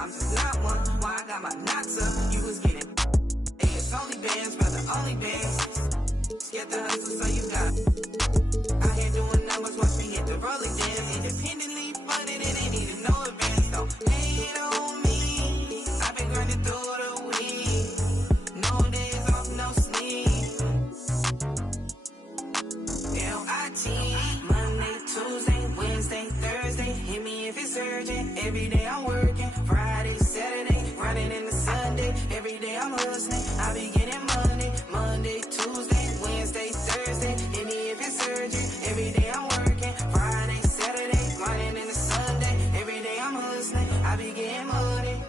I'm just not one. Why I got my knots up? You was getting. Hey, it's only bands, brother, only bands. Get the hustle, so you got. Out here doing numbers, watch me hit the roller dance. Independently funded, it ain't even no advance. Don't hate on me. I've been grinding through the week. No days off, no sleep. L-I-T. Monday, Tuesday, Wednesday, Thursday. Hit me if it's urgent. Every day I'm working. Friday, Saturday, running into Sunday. Every day I'm hustling. I be getting money. Monday, Tuesday, Wednesday, Thursday. Hit me if it's urgent. Every day I'm working. Friday, Saturday, running into Sunday. Every day I'm hustling. I be getting money.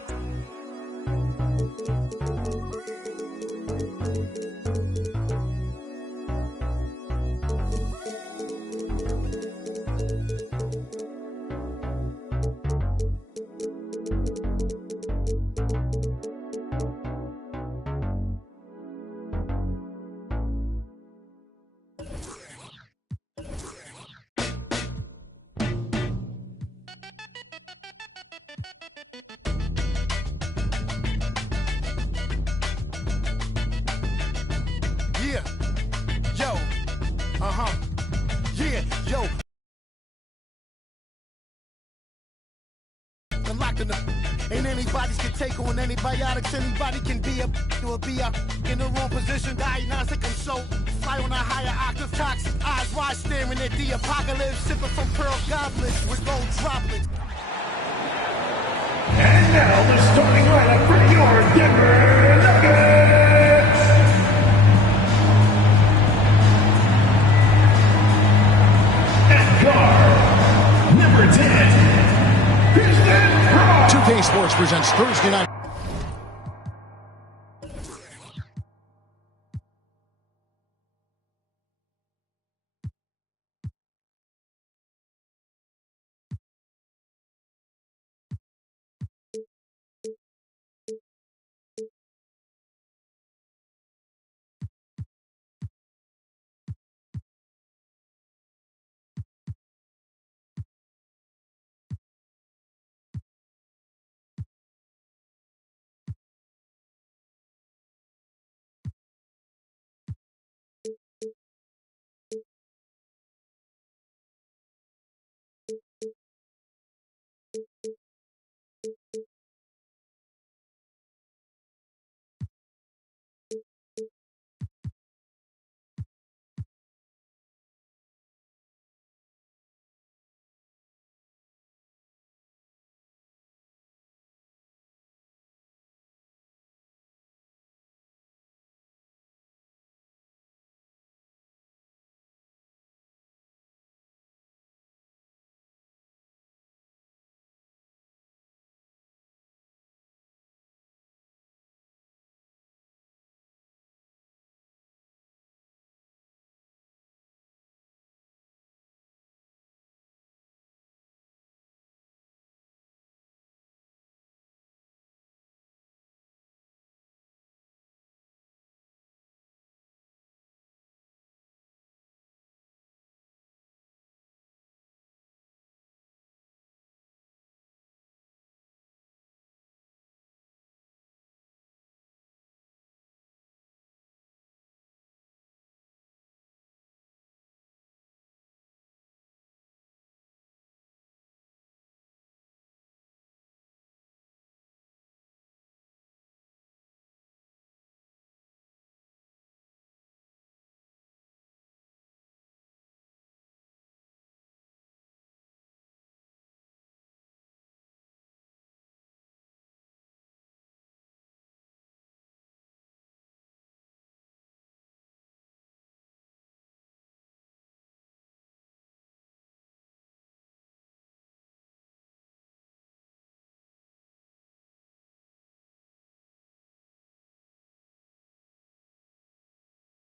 Yeah, yo, yeah, yo. I'm locked in the. Ain't anybody's can take on antibiotics. Anybody can be a or be a in the wrong position. Diagnostic, I'm so fly on a higher octave. Toxic eyes wide staring at the apocalypse. Sipping from pearl goblets with gold droplets. And now the starting lineup for your Denver Nuggets. At guard, number 10, Houston Rockets. 2K Sports presents Thursday night.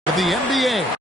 The NBA.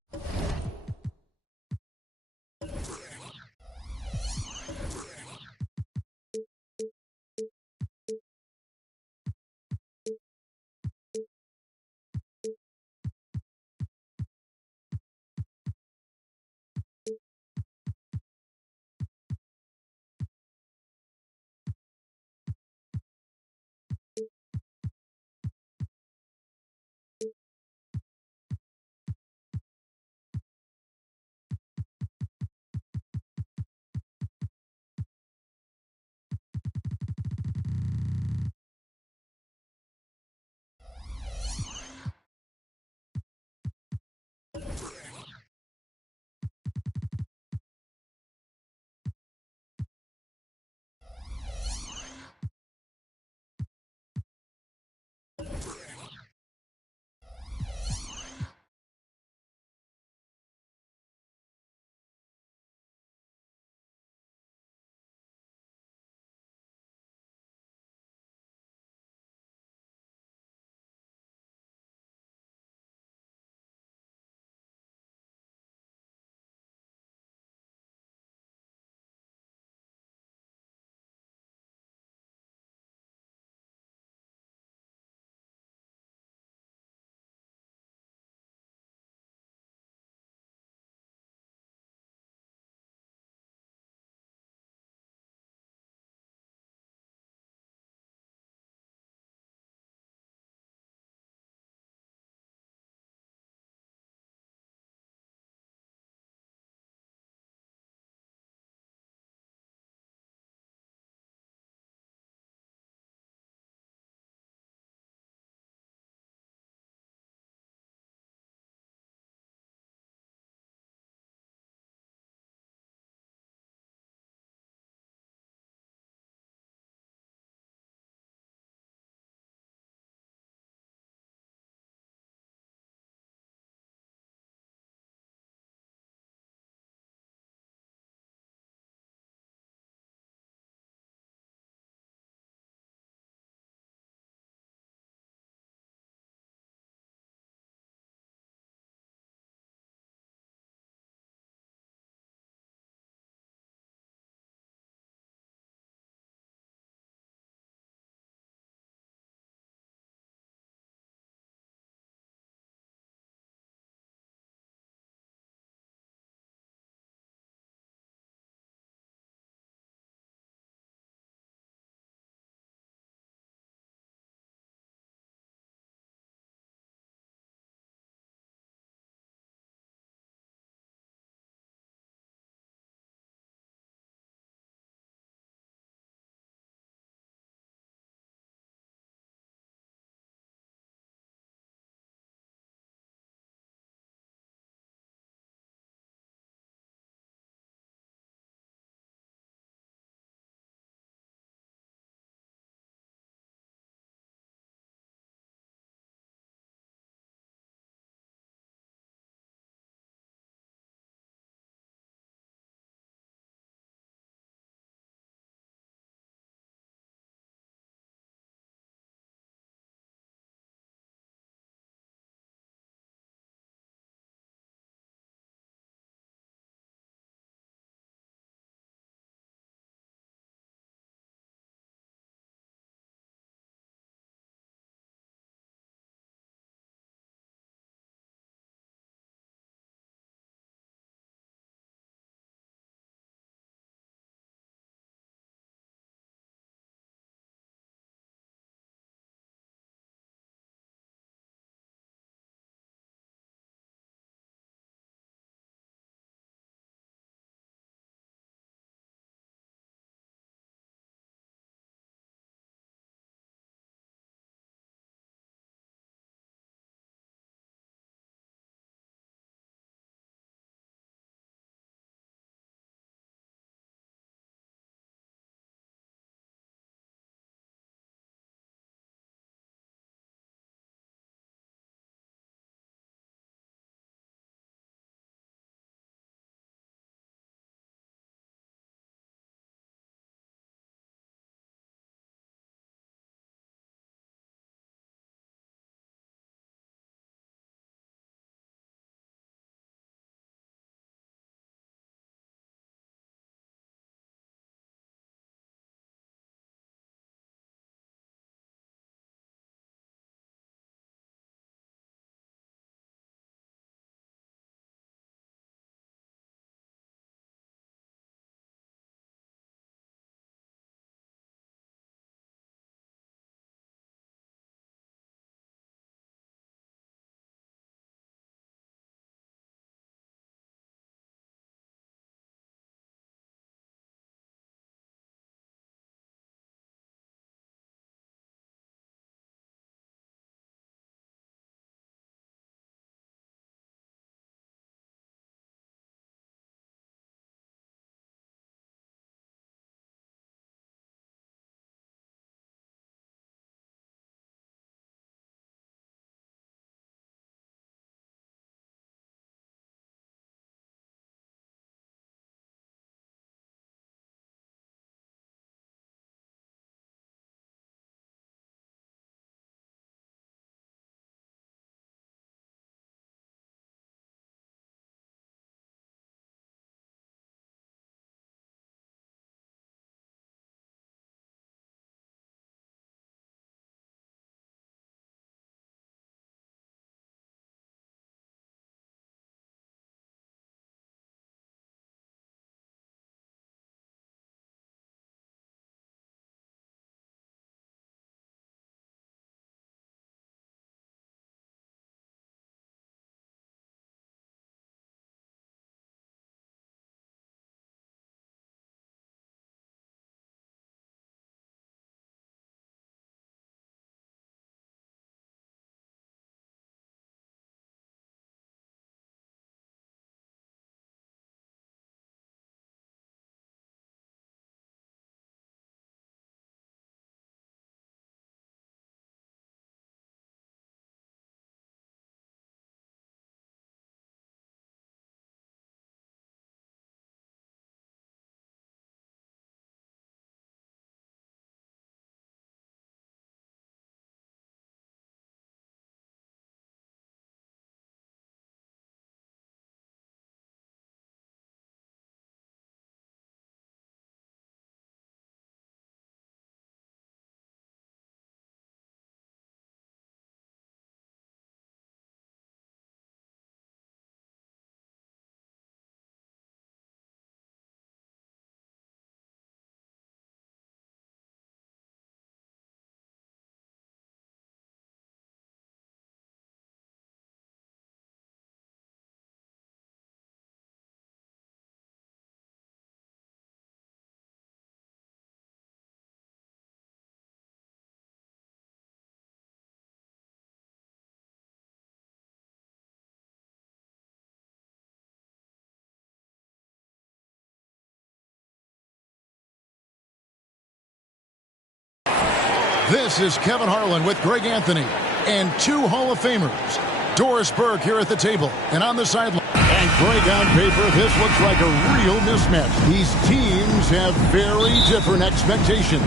This is Kevin Harlan with Greg Anthony and two Hall of Famers. Doris Burke here at the table and on the sideline. And Greg, on paper, this looks like a real mismatch. These teams have very different expectations.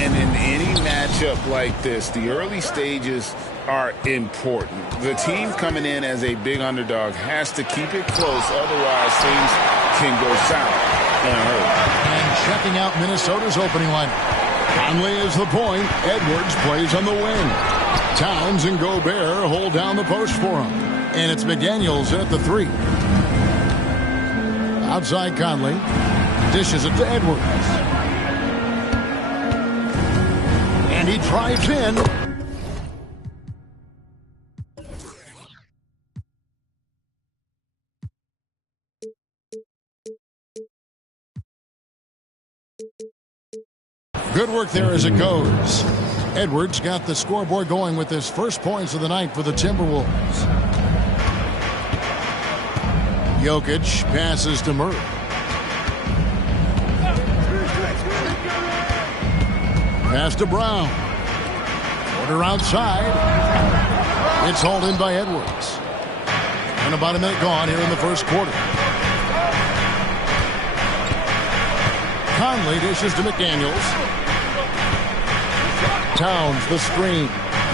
And in any matchup like this, the early stages are important. The team coming in as a big underdog has to keep it close, otherwise things can go south in a hurry. And checking out Minnesota's opening lineup. Conley is the point. Edwards plays on the wing. Towns and Gobert hold down the post for him. And it's McDaniels at the 3. Outside Conley. Dishes it to Edwards. And he drives in. Good work there as it goes. Edwards got the scoreboard going with his first points of the night for the Timberwolves. Jokic passes to Murray. Pass to Brown. Order outside. It's hauled in by Edwards. And about a minute gone here in the first quarter. Conley dishes to McDaniels. Towns the screen.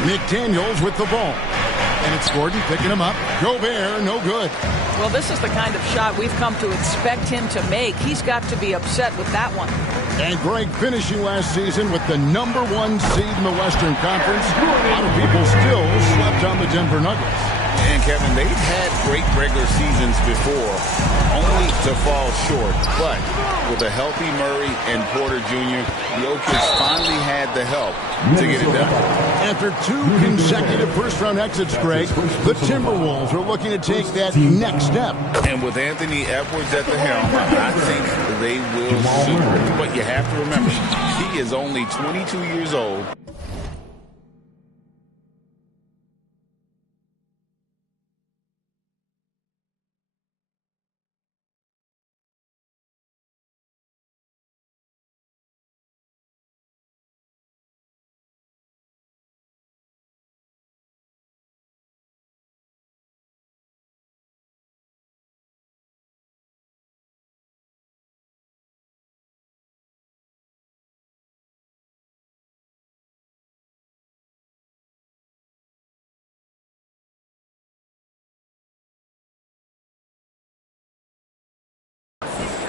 McDaniels with the ball. And it's Gordon picking him up. Gobert, no good. Well, this is the kind of shot we've come to expect him to make. He's got to be upset with that one. And Greg finishing last season with the #1 seed in the Western Conference. A lot of people still slept on the Denver Nuggets. And Kevin, they've had great regular seasons before, only to fall short. But with a healthy Murray and Porter Jr., Jokic finally had the help to get it done. After 2 consecutive first-round exits, Greg, the Timberwolves are looking to take that next step. And with Anthony Edwards at the helm, I think they will soon. But you have to remember, he is only 22 years old.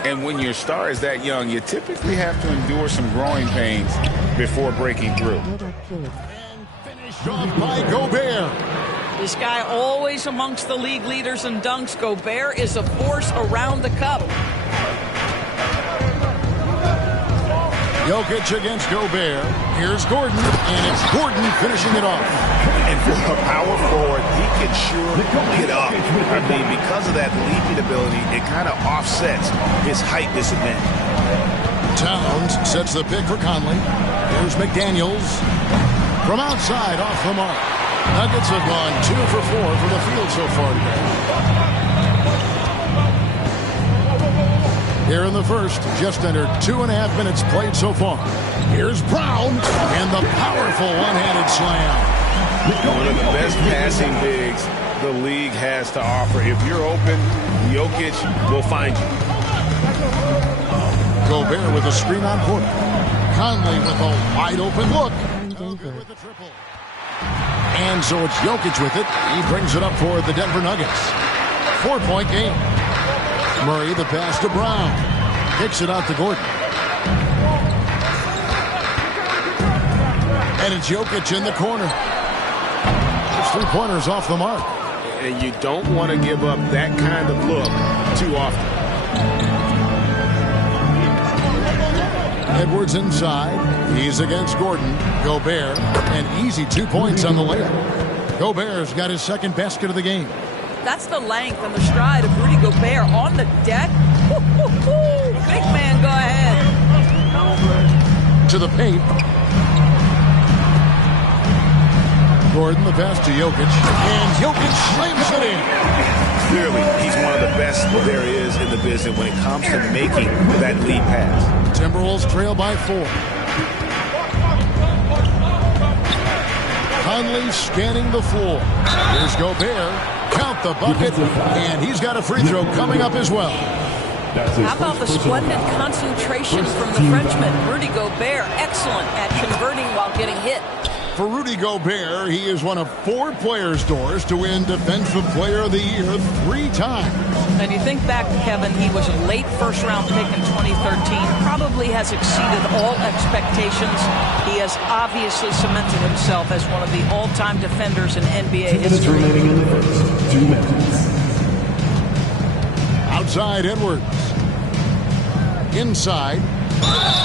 And when your star is that young, you typically have to endure some growing pains before breaking through. And finished off by Gobert. This guy always amongst the league leaders in dunks. Gobert is a force around the cup. Jokic against Gobert. Here's Gordon, and it's Gordon finishing it off. And for a power forward, he can sure get up. I mean, because of that leaping ability, it kind of offsets his height disadvantage. Towns sets the pick for Conley. Here's McDaniels. From outside, off the mark. Nuggets have gone 2 for 4 from the field so far today. Here in the first, just under 2.5 minutes played so far. Here's Brown, and the powerful one-handed slam. One of the best passing bigs the league has to offer. If you're open, Jokic will find you. Gobert with a screen on Porter. Conley with a wide-open look. With the triple. And so it's Jokic with it. He brings it up for the Denver Nuggets. 4-point game. Murray, the pass to Brown. Kicks it out to Gordon. And it's Jokic in the corner. His 3-pointers off the mark. And you don't want to give up that kind of look too often. Edwards inside. He's against Gordon. Gobert. An easy 2 points on the layup. Gobert's got his second basket of the game. That's the length and the stride of Rudy Gobert on the deck. Woo, woo, woo. Big man, go ahead. To the paint. Gordon, the pass to Jokic. And Jokic slams it in. Clearly, he's one of the best there is in the business when it comes to making that lead pass. Timberwolves trail by 4. Conley scanning the floor. Here's Gobert. Count the bucket, and he's got a free throw coming up as well. How about the splendid concentration from the Frenchman, Rudy Gobert? Excellent at converting while getting hit. For Rudy Gobert, he is one of 4 players, Doris, to win Defensive Player of the Year 3 times. And you think back, Kevin, he was a late first-round pick in 2013. Probably has exceeded all expectations. He has obviously cemented himself as one of the all-time defenders in NBA history. Remaining in the first 2 minutes. Outside Edwards. Inside.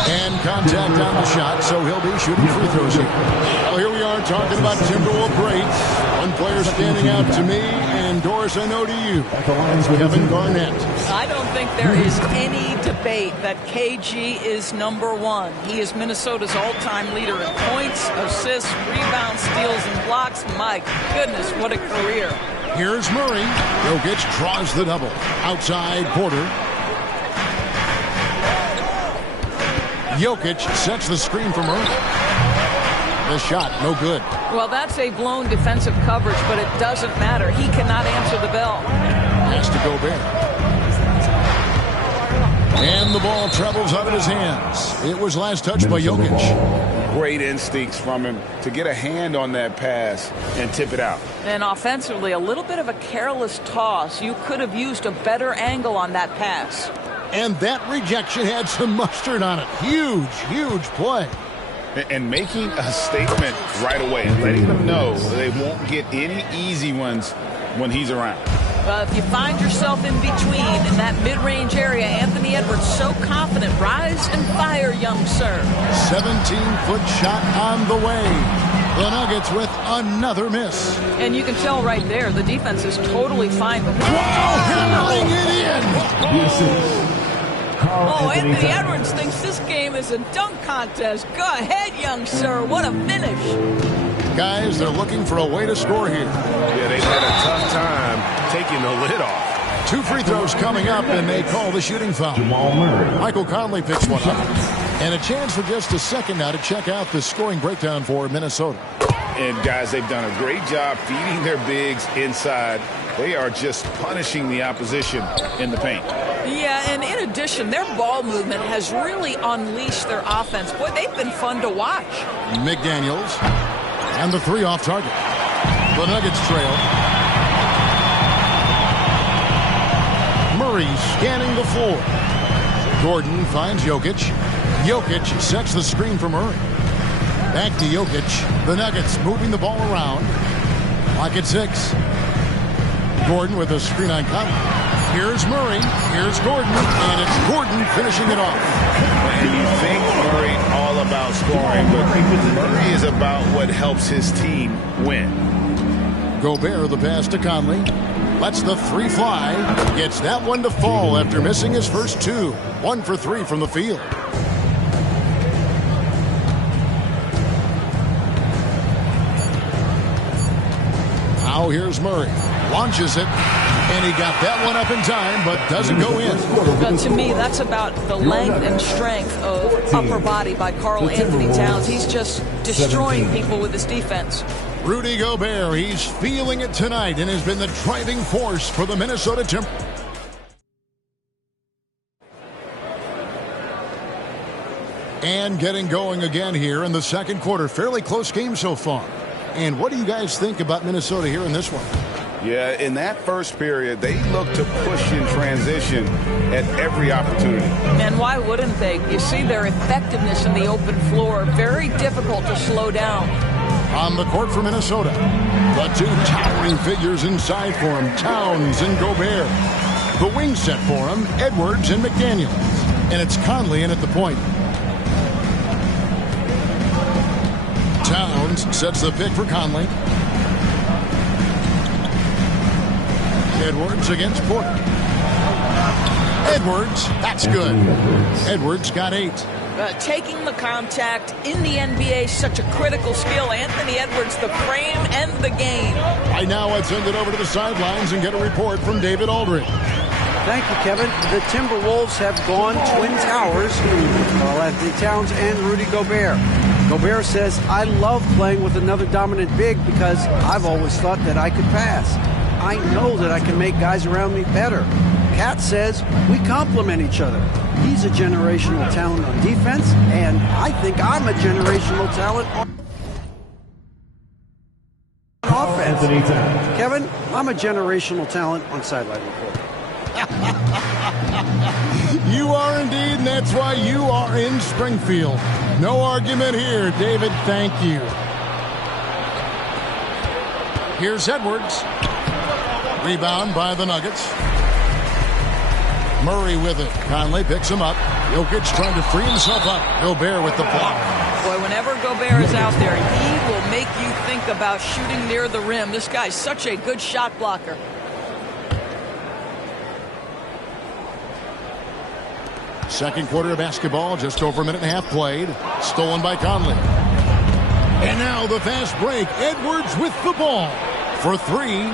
And contact on the shot, so he'll be shooting free throws here. Well, here we are talking about Timberwolves greats. One player standing out to me, and Doris, I know to you, Kevin Garnett. I don't think there is any debate that KG is number 1. He is Minnesota's all-time leader in points, assists, rebounds, steals, and blocks. My goodness, what a career. Here's Murray. Jokic draws the double. Outside Porter. Jokic sets the screen for Murray. The shot, no good. Well, that's a blown defensive coverage, but it doesn't matter. He cannot answer the bell. Has to Gobert. And the ball travels out of his hands. It was last touched by Jokic. Great instincts from him to get a hand on that pass and tip it out. And offensively, a little bit of a careless toss. You could have used a better angle on that pass. And that rejection had some mustard on it. Huge, huge play. And making a statement right away, letting them know they won't get any easy ones when he's around. If you find yourself in between in that mid-range area, Anthony Edwards so confident. Rise and fire, young sir. 17-foot shot on the way. The Nuggets with another miss. And you can tell right there, the defense is totally fine with him. Hammering it in. Anthony Edwards thinks this game is a dunk contest. Go ahead, young sir. What a finish. Guys, they're looking for a way to score here. Yeah, they've had a tough time taking the lid off. 2 free throws coming up, and they call the shooting foul. Michael Conley picks one up. And a chance for just a second now to check out the scoring breakdown for Minnesota. And, guys, they've done a great job feeding their bigs inside. They are just punishing the opposition in the paint. Yeah, and in addition, their ball movement has really unleashed their offense. Boy, they've been fun to watch. McDaniels. And the 3 off target. The Nuggets trail. Murray scanning the floor. Gordon finds Jokic. Jokic sets the screen for Murray. Back to Jokic. The Nuggets moving the ball around. Clock at 6. Gordon with a screen on Conley. Here's Murray. Here's Gordon. And it's Gordon finishing it off. And you think Murray all about scoring, but Murray is about what helps his team win. Gobert, the pass to Conley. Lets the 3 fly. Gets that one to fall after missing his first 2. 1 for 3 from the field. Now here's Murray. Launches it. And he got that one up in time, but doesn't go in. To me, that's about the length and strength of upper body by Karl Anthony Towns. He's just destroying people with his defense. Rudy Gobert, he's feeling it tonight and has been the driving force for the Minnesota Timberwolves. And getting going again here in the second quarter. Fairly close game so far. And what do you guys think about Minnesota here in this one? Yeah, in that first period, they looked to push in transition at every opportunity. And why wouldn't they? You see their effectiveness in the open floor. Very difficult to slow down. On the court for Minnesota, the 2 towering figures inside for him, Towns and Gobert. The wing set for him, Edwards and McDaniels. And it's Conley in at the point. Towns sets the pick for Conley. Edwards against Porter. Edwards, that's good. Edwards got 8. Taking the contact in the NBA is such a critical skill. Anthony Edwards, the frame and the game. Right now, let's send it over to the sidelines and get a report from David Aldridge. Thank you, Kevin. The Timberwolves have gone Twin Towers. Anthony Towns and Rudy Gobert. Gobert says, I love playing with another dominant big because I've always thought that I could pass. I know that I can make guys around me better. Cat says, we complement each other. He's a generational talent on defense, and I think I'm a generational talent on offense. Kevin, I'm a generational talent on sideline report. You are indeed, and that's why you are in Springfield. No argument here, David. Thank you. Here's Edwards. Rebound by the Nuggets. Murray with it. Conley picks him up. Jokic trying to free himself up. Gobert with the block. Boy, whenever Gobert is out there, he will make you think about shooting near the rim. This guy's such a good shot blocker. Second quarter of basketball, just over a minute and a half played. Stolen by Conley. And now the fast break. Edwards with the ball for three.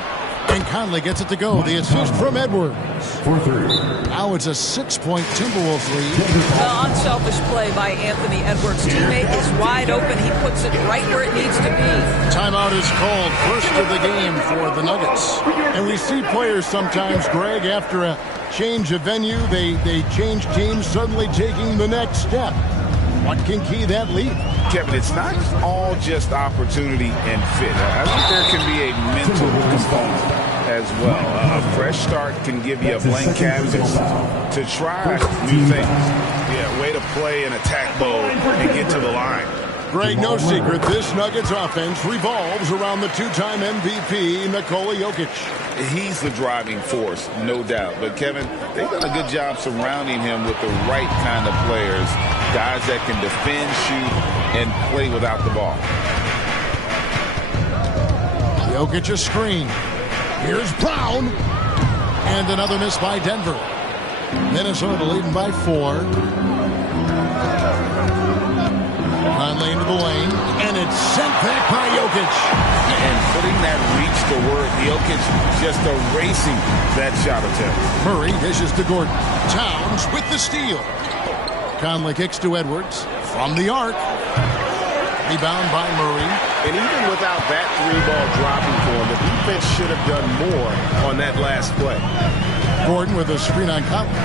And Conley gets it to go. The assist from Edwards. For three. Now it's a 6-point Timberwolves lead. The unselfish play by Anthony Edwards. Teammate is wide open. He puts it right where it needs to be. Timeout is called. First of the game for the Nuggets. And we see players sometimes, Greg, after a change of venue, they change teams, suddenly taking the next step. What can key that lead? Kevin, it's not all just opportunity and fit. I think there can be a mental component as well. A fresh start can give you a blank canvas to try new things. Yeah, way to play an attack mode and get to the line. Greg, no secret, this Nuggets offense revolves around the two-time MVP, Nikola Jokic. He's the driving force, no doubt. But, Kevin, they've done a good job surrounding him with the right kind of players, guys that can defend, shoot, and play without the ball. Jokic a screen. Here's Brown. And another miss by Denver. Minnesota leading by 4. Conley into the lane, and it's sent back by Jokic. And putting that reach to work, Jokic just erasing that shot attempt. Murray dishes to Gordon. Towns with the steal. Conley kicks to Edwards from the arc. Rebound by Murray. And even without that three-ball dropping for him, the defense should have done more on that last play. Gordon with a screen on Conley.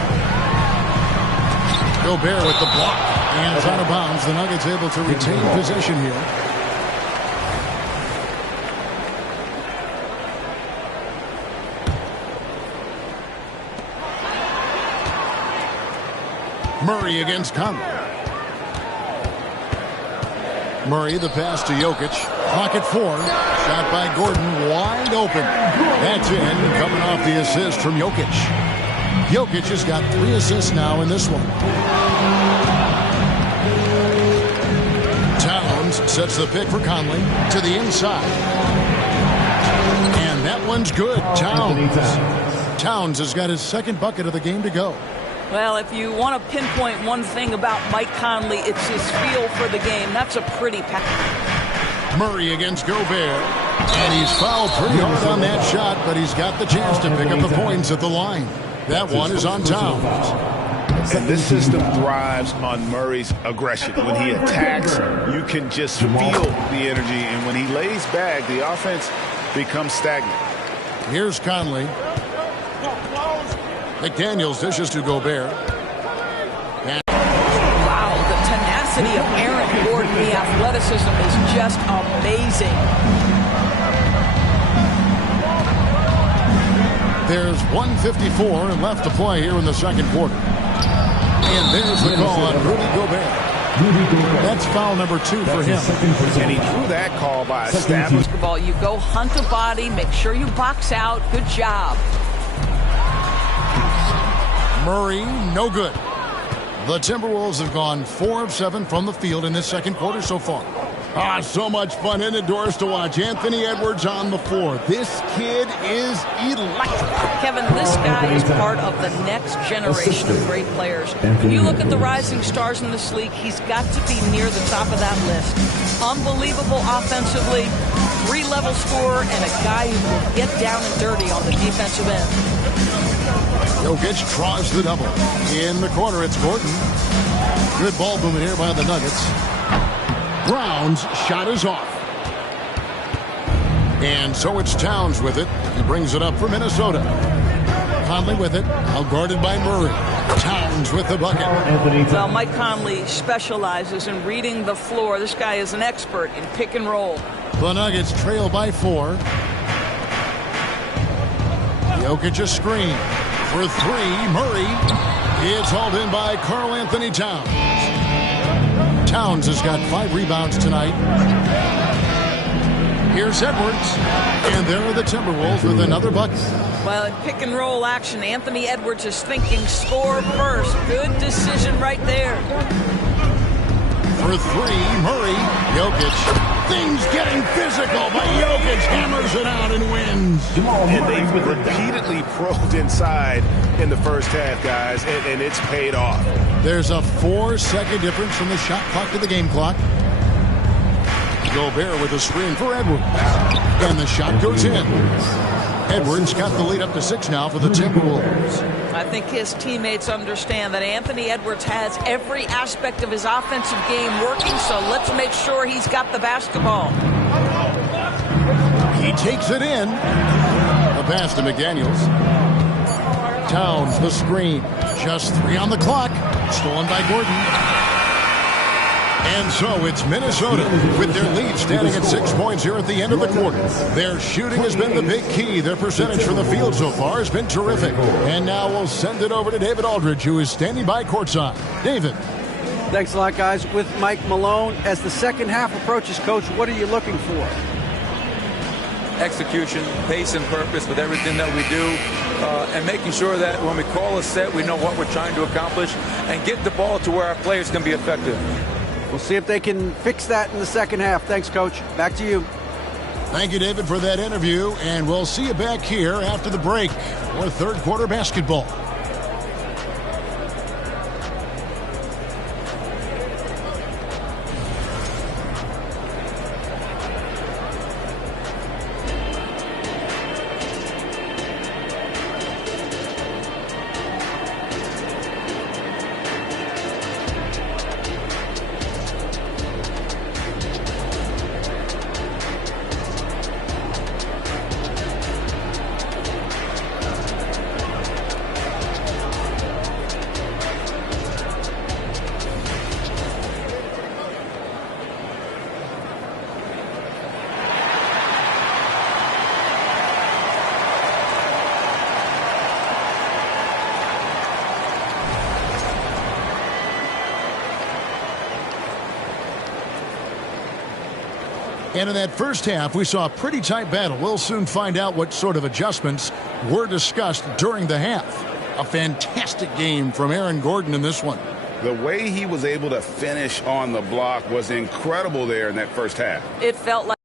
Gobert with the block. And it's out of bounds. The Nuggets able to retain possession here. Murray against Conley. Murray, the pass to Jokic. Clock at 4. Shot by Gordon, wide open. That's in, coming off the assist from Jokic. Jokic has got 3 assists now in this one. Towns sets the pick for Conley to the inside. And that one's good. Towns has got his second bucket of the game to go. Well, if you want to pinpoint one thing about Mike Conley, it's his feel for the game. That's a pretty pass. Murray against Gobert. And he's fouled pretty hard on that shot, but he's got the chance to pick up the points at the line. That one is on Towns. And this system thrives on Murray's aggression. When he attacks, you can just feel the energy. And when he lays back, the offense becomes stagnant. Here's Conley. McDaniels dishes to Gobert. Wow, the tenacity of Aaron Gordon, the athleticism is just amazing. There's 1:54 left to play here in the second quarter. And there's the call on Rudy Gobert. That's foul number 2 for him. And he drew that call by establishing. You go hunt a body, make sure you box out. Good job. Murray, no good. The Timberwolves have gone 4 of 7 from the field in this second quarter so far. So much fun indoors to watch. Anthony Edwards on the floor. This kid is electric. Kevin, this guy is part of the next generation of great players. When you look at the rising stars in this league, he's got to be near the top of that list. Unbelievable offensively, 3-level scorer, and a guy who will get down and dirty on the defensive end. Jokic draws the double. In the corner, it's Gordon. Good ball movement here by the Nuggets. Brown's shot is off. And so it's Towns with it. He brings it up for Minnesota. Conley with it, now guarded by Murray. Towns with the bucket. Well, Mike Conley specializes in reading the floor. This guy is an expert in pick and roll. The Nuggets trail by 4. Jokic a screen for 3. Murray. It's hauled in by Karl Anthony Towns. Towns has got 5 rebounds tonight. Here's Edwards. And there are the Timberwolves with another bucket. Well, in pick and roll action, Anthony Edwards is thinking score first. Good decision right there. For 3, Murray. Jokic. Things getting physical, but Jokic hammers it out and wins. And they've repeatedly probed inside in the first half, guys, and it's paid off. There's a 4-second difference from the shot clock to the game clock. Gobert with a screen for Edwards. And the shot goes in. Edwards got the lead up to 6 now for the Timberwolves. I think his teammates understand that Anthony Edwards has every aspect of his offensive game working, so let's make sure he's got the basketball. He takes it in. A pass to McDaniels. Towns the screen. Just 3 on the clock. Stolen by Gordon. And so it's Minnesota with their lead standing at 6 points here at the end of the quarter. Their shooting has been the big key. Their percentage from the field so far has been terrific. And now we'll send it over to David Aldridge, who is standing by courtside. David. Thanks a lot, guys. With Mike Malone, as the second half approaches, Coach, what are you looking for? Execution, pace, and purpose with everything that we do, and making sure that when we call a set, we know what we're trying to accomplish and get the ball to where our players can be effective. We'll see if they can fix that in the second half. Thanks, Coach. Back to you. Thank you, David, for that interview, and we'll see you back here after the break for third quarter basketball. And in that first half, we saw a pretty tight battle. We'll soon find out what sort of adjustments were discussed during the half. A fantastic game from Aaron Gordon in this one. The way he was able to finish on the block was incredible there in that first half. It felt like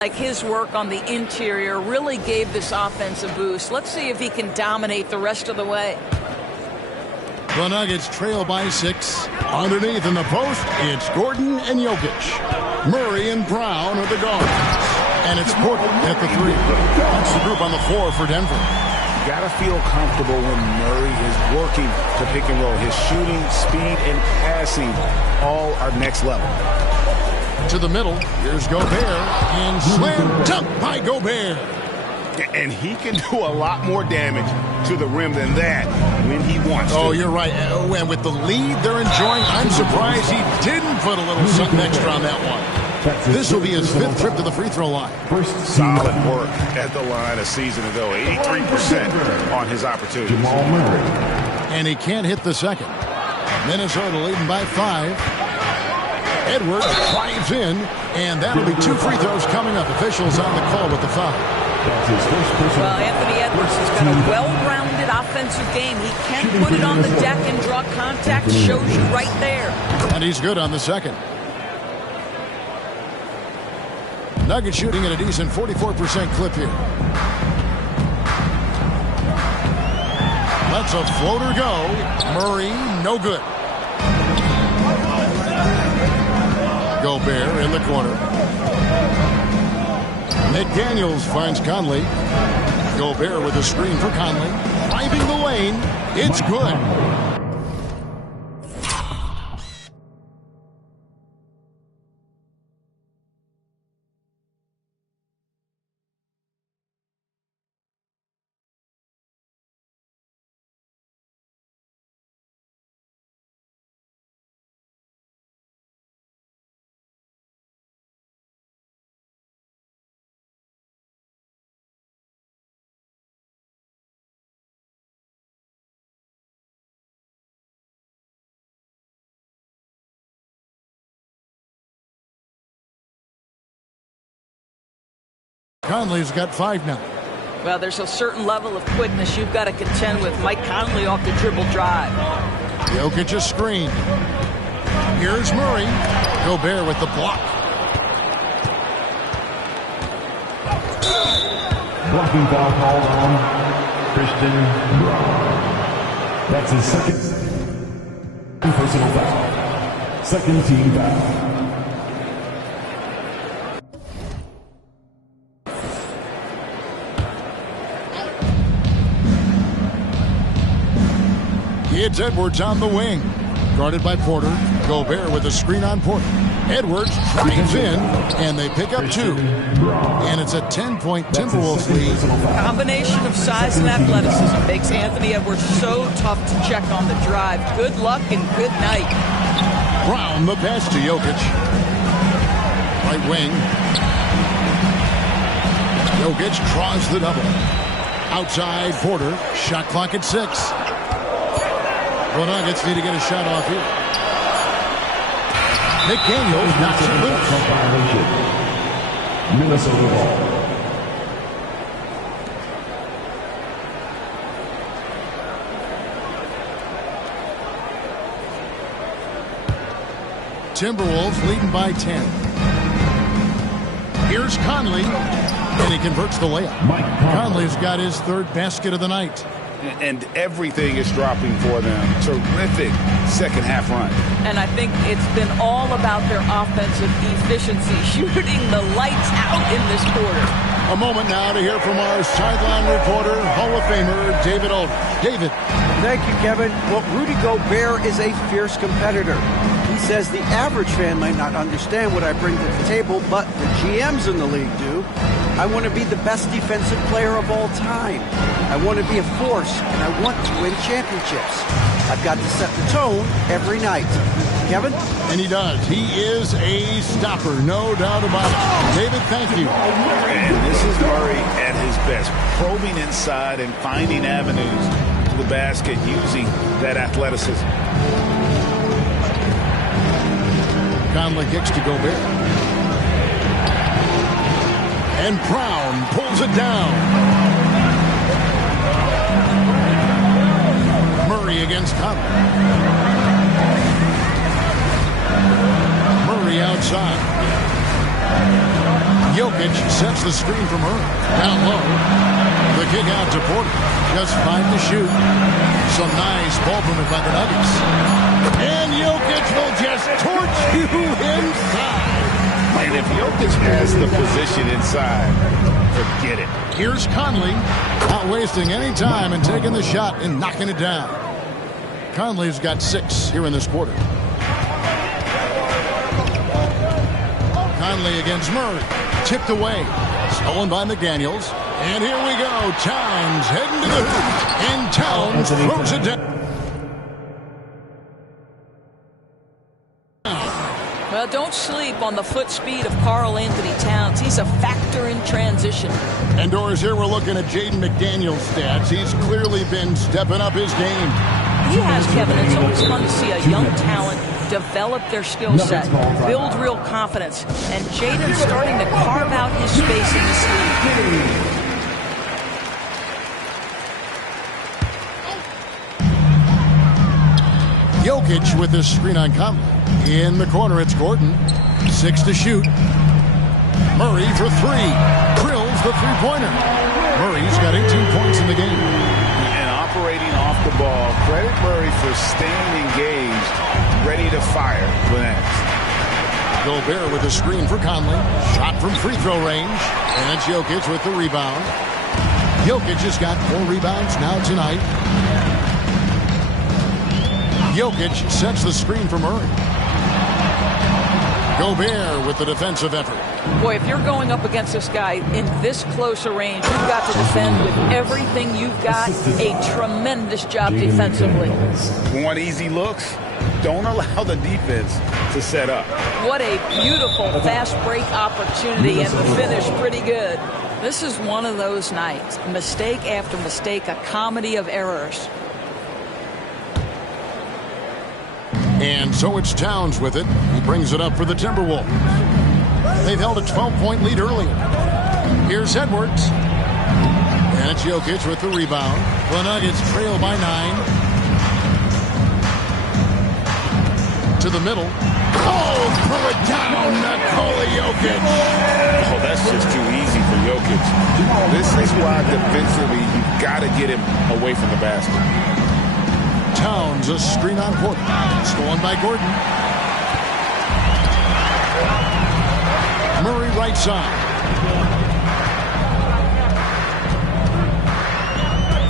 Like his work on the interior really gave this offense a boost. Let's see if he can dominate the rest of the way. The Nuggets trail by 6. Underneath in the post, it's Gordon and Jokic. Murray and Brown are the guards. And it's Porter at the 3. That's the group on the floor for Denver. Got to feel comfortable when Murray is working to pick and roll. His shooting, speed, and passing all are next level. To the middle, here's Gobert, and slam dunk by Gobert. And he can do a lot more damage to the rim than that when he wants to. Oh, you're right. And with the lead they're enjoying, I'm surprised he didn't put a little something extra on that one. This will be his 5th trip to the free throw line. Solid work at the line a season ago. 83% on his opportunities. And he can't hit the second. Minnesota leading by 5. Edwards drives in, and that'll be 2 free throws coming up. Officials on the call with the foul. Well, Anthony Edwards has got a well-rounded offensive game. He can put it on the deck and draw contact. Shows you right there. And he's good on the second. Nuggets shooting at a decent 44% clip here. Lets a floater go. Murray, no good. Gobert in the corner. McDaniels finds Conley. Gobert with a screen for Conley. Driving the lane. It's good. Conley's got 5 now. Well, there's a certain level of quickness you've got to contend with. Mike Conley off the dribble drive. Jokic a screen. Here's Murray. Gobert with the block. Blocking foul called on Christian Braun. That's his second personal foul. Second team foul. It's Edwards on the wing. Guarded by Porter. Gobert with a screen on Porter. Edwards drives in, and they pick up 2. And it's a 10-point Timberwolves lead. Combination of size and athleticism makes Anthony Edwards so tough to check on the drive. Good luck and good night. Brown the pass to Jokic. Right wing. Jokic draws the double. Outside Porter. Shot clock at 6. The Nuggets need to get a shot off here. McDaniels knocks it loose. Minnesota ball. Timberwolves leading by 10. Here's Conley, and he converts the layup. Conley's got his 3rd basket of the night. And everything is dropping for them. Terrific second half run. And I think it's been all about their offensive efficiency, shooting the lights out in this quarter. A moment now to hear from our sideline reporter, Hall of Famer David Aldridge. David. Thank you, Kevin. Well, Rudy Gobert is a fierce competitor. He says the average fan might not understand what I bring to the table, but the GMs in the league do. I want to be the best defensive player of all time. I want to be a force, and I want to win championships. I've got to set the tone every night. Kevin? And he does. He is a stopper, no doubt about it. David, thank you. And this is Murray at his best, probing inside and finding avenues to the basket using that athleticism. Conley kicks to Gobert. And Brown pulls it down. Murray against Conley. Murray outside. Jokic sets the screen from Murray. Down low. The kick out to Porter. Just 5 to shoot. Some nice ball movement by the Nuggets. And Jokic will just torch you inside. And if Jokic has the position inside, forget it. Here's Conley, not wasting any time and taking the shot and knocking it down. Conley's got 6 here in this quarter. Conley against Murray. Tipped away. Stolen by McDaniels. And here we go. Towns heading to the hoop. And Towns throws it down. Well, don't sleep on the foot speed of Karl Anthony Towns. He's a factor in transition. And Doris, here we're looking at Jaden McDaniels' stats. He's clearly been stepping up his game. He has, Kevin. It's always fun to see a young talent develop their skill set, build real confidence. And Jaden's starting to carve out his space in this league. Jokic with this screen on Conley. In the corner, it's Gordon. 6 to shoot. Murray for 3. Drills the three-pointer. Murray's got 18 points in the game. And operating off the ball, credit Murray for staying engaged, ready to fire when asked. Gobert with a screen for Conley. Shot from free throw range. And it's Jokic with the rebound. Jokic has got 4 rebounds now tonight. Jokic sets the screen for Murray. Gobert with the defensive effort. Boy, if you're going up against this guy in this close a range, you've got to defend with everything you've got. A tremendous job defensively. Want easy looks? Don't allow the defense to set up. What a beautiful fast break opportunity, and the finish pretty good. This is one of those nights. Mistake after mistake, a comedy of errors. And so it's Towns with it. He brings it up for the Timberwolves. They've held a 12-point lead earlier. Here's Edwards. And it's Jokic with the rebound. The Nuggets trail by 9. To the middle. Oh, pull it down, Nikola Jokic. Oh, that's just too easy for Jokic. This is why defensively you've got to get him away from the basket. Towns, a screen on Porter. Stolen by Gordon. Murray right side.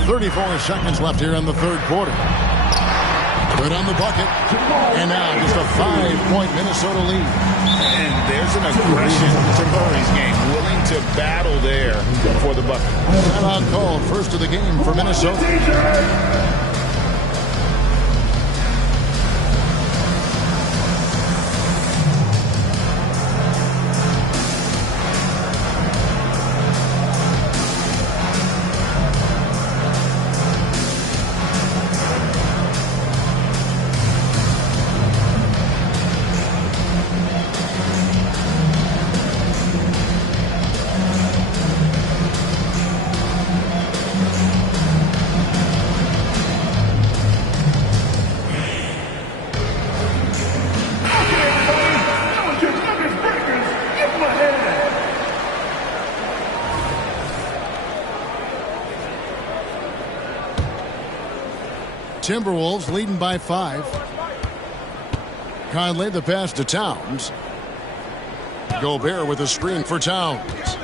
34 seconds left here in the third quarter. Good on the bucket. And now just a 5-point Minnesota lead. And there's an aggression to Murray's game. Willing to battle there for the bucket. Timeout called, first of the game for Minnesota. Timberwolves leading by 5. Conley the pass to Towns. Gobert with a screen for Towns.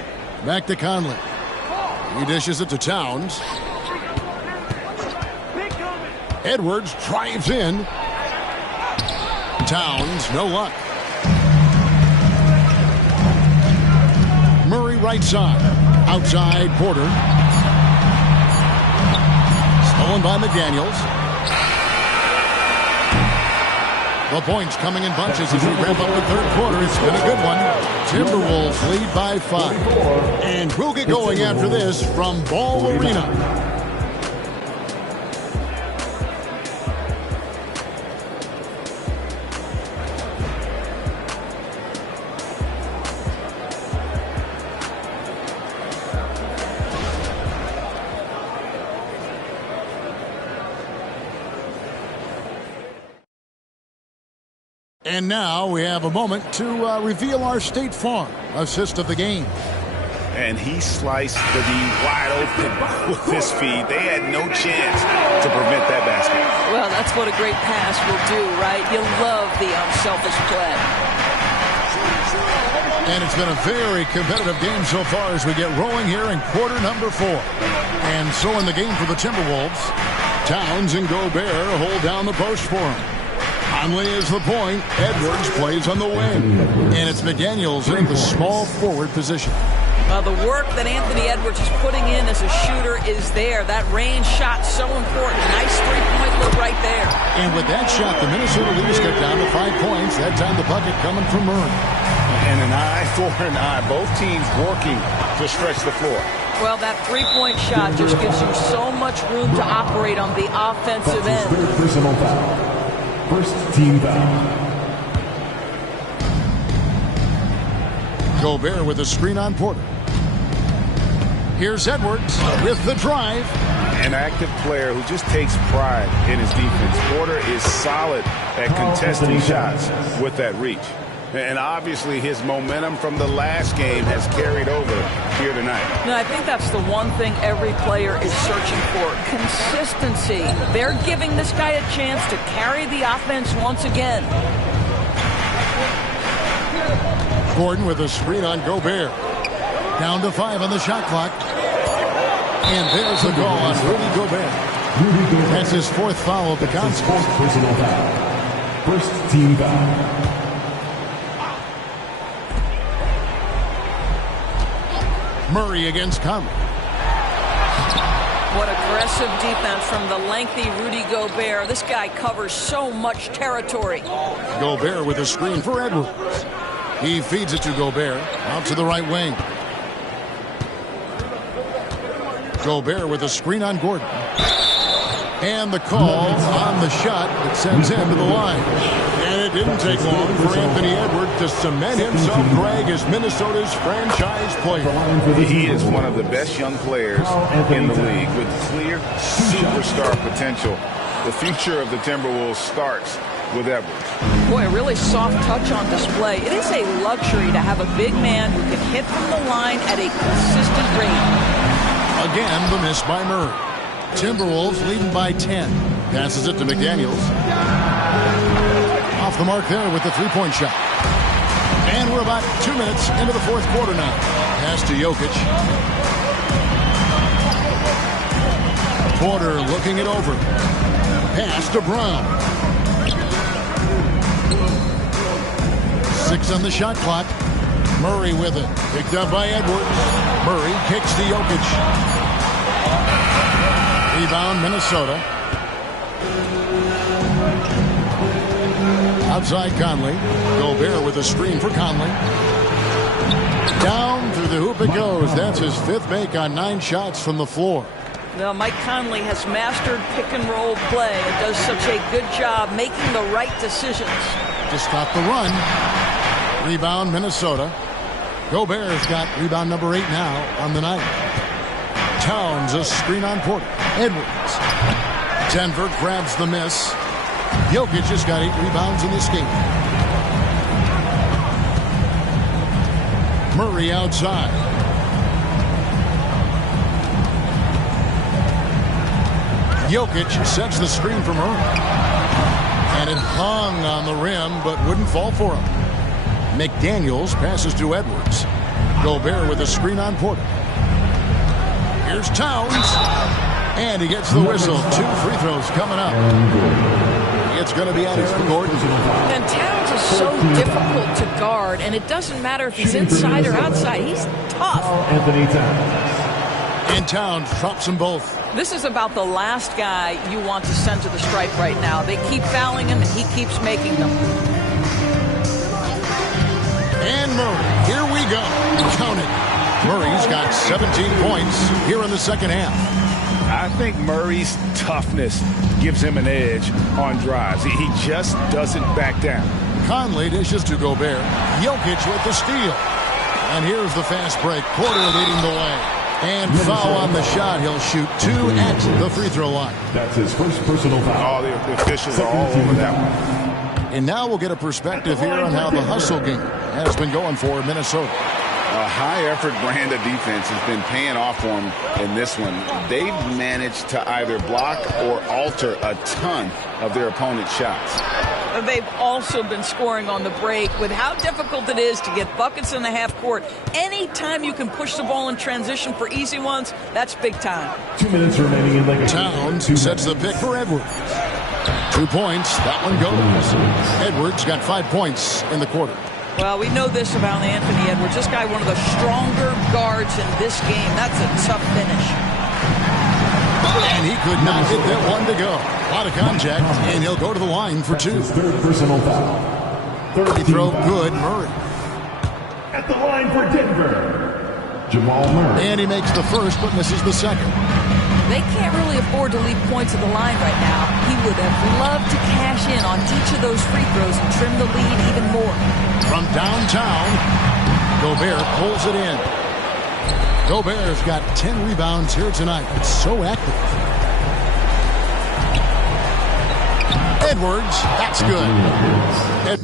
Back to Conley. He dishes it to Towns. Edwards drives in. Towns, no luck. Murray right side. Outside Porter. Stolen by McDaniels. The points coming in bunches as we wrap up the third quarter. It's been a good one. Timberwolves lead by 5. And we'll get going after this from Ball Arena. And now we have a moment to reveal our State Farm assist of the game. and he sliced the D wide open with his feed. They had no chance to prevent that basket. Well, that's what a great pass will do, right? You love the unselfish play. And it's been a very competitive game so far as we get rolling here in quarter number 4. And so in the game for the Timberwolves, Towns and Gobert hold down the post for him. Conley is the point. Edwards plays on the wing. And it's McDaniels in the small forward position. The work that Anthony Edwards is putting in as a shooter is there. That range shot so important. Nice three-point look right there. And with that shot, the Minnesota Leafs cut down to 5 points. That time the bucket coming from Murray. And an eye for an eye. Both teams working to stretch the floor. Well, that three-point shot just gives you so much room to operate on the offensive end. Personal foul. First team foul. Gobert with a screen on Porter. Here's Edwards with the drive. An active player who just takes pride in his defense. Porter is solid at contesting shots with that reach. And obviously his momentum from the last game has carried over here tonight. No, I think that's the one thing every player is searching for. Consistency. They're giving this guy a chance to carry the offense once again. Gordon with a screen on Gobert. Down to 5 on the shot clock. And there's the call on Rudy Gobert. That's his 4th foul of the contest. Personal foul. First team foul. Murray against Conley. What aggressive defense from the lengthy Rudy Gobert. This guy covers so much territory. Gobert with a screen for Edwards. He feeds it to Gobert. Out to the right wing. Gobert with a screen on Gordon. And the call on the shot that sends him to the line. And it didn't take long for Anthony Edwards to cement himself, Greg, as Minnesota's franchise player. He is one of the best young players in the league with clear superstar potential. The future of the Timberwolves starts with Edwards. Boy, a really soft touch on display. It is a luxury to have a big man who can hit from the line at a consistent rate. Again, the miss by Murray. Timberwolves leading by 10. Passes it to McDaniels. Off the mark there with the three-point shot. And we're about 2 minutes into the 4th quarter now. Pass to Jokic. Porter looking it over. Pass to Brown. 6 on the shot clock. Murray with it. Picked up by Edwards. Murray kicks to Jokic. Rebound, Minnesota. Outside Conley. Gobert with a screen for Conley. Down through the hoop it goes. That's his 5th make on 9 shots from the floor. Now, Mike Conley has mastered pick-and-roll play and does such a good job making the right decisions. To stop the run. Rebound, Minnesota. Gobert's got rebound number 8 now on the night. Towns a screen on Porter. Edwards. Denver grabs the miss. Jokic has got 8 rebounds in this game. Murray outside. Jokic sets the screen for Murray. And it hung on the rim, but wouldn't fall for him. McDaniels passes to Edwards. Gobert with a screen on Porter. Here's Towns. And he gets the whistle. 2 free throws coming up. It's going to be on Aaron Gordon. And Towns is so difficult to guard, and it doesn't matter if he's inside or outside. He's tough. Anthony Towns. And Towns drops them both. This is about the last guy you want to send to the stripe right now. They keep fouling him, and he keeps making them. And Murray, here we go. Count it. Murray's got 17 points here in the second half. I think Murray's toughness gives him an edge on drives. He just doesn't back down. Conley dishes to Gobert. Jokic with the steal. And here's the fast break. Porter leading the way. And foul on the shot. He'll shoot 2 at the free throw line. That's his first personal foul. Oh, the officials are all over that one. And now we'll get a perspective here on how the hustle game has been going for Minnesota. A high-effort brand of defense has been paying off for them in this one. They've managed to either block or alter a ton of their opponent's shots. They've also been scoring on the break. With how difficult it is to get buckets in the half court, anytime you can push the ball in transition for easy ones, that's big time. 2 minutes remaining in the game. Towns sets the pick for Edwards. 2 points. That one goes. Edwards got 5 points in the quarter. Well, we know this about Anthony Edwards. This guy, one of the stronger guards in this game. That's a tough finish. And he could not get that one to go. A lot of contact, and he'll go to the line for 2. His third personal foul. Free throw good, Murray. At the line for Denver, Jamal Murray. And he makes the first, but misses the second. They can't really afford to leave points at the line right now. He would have loved to cash in on each of those free throws and trim the lead even more. From downtown, Gobert pulls it in. Gobert's got 10 rebounds here tonight. So active. Edwards, that's good.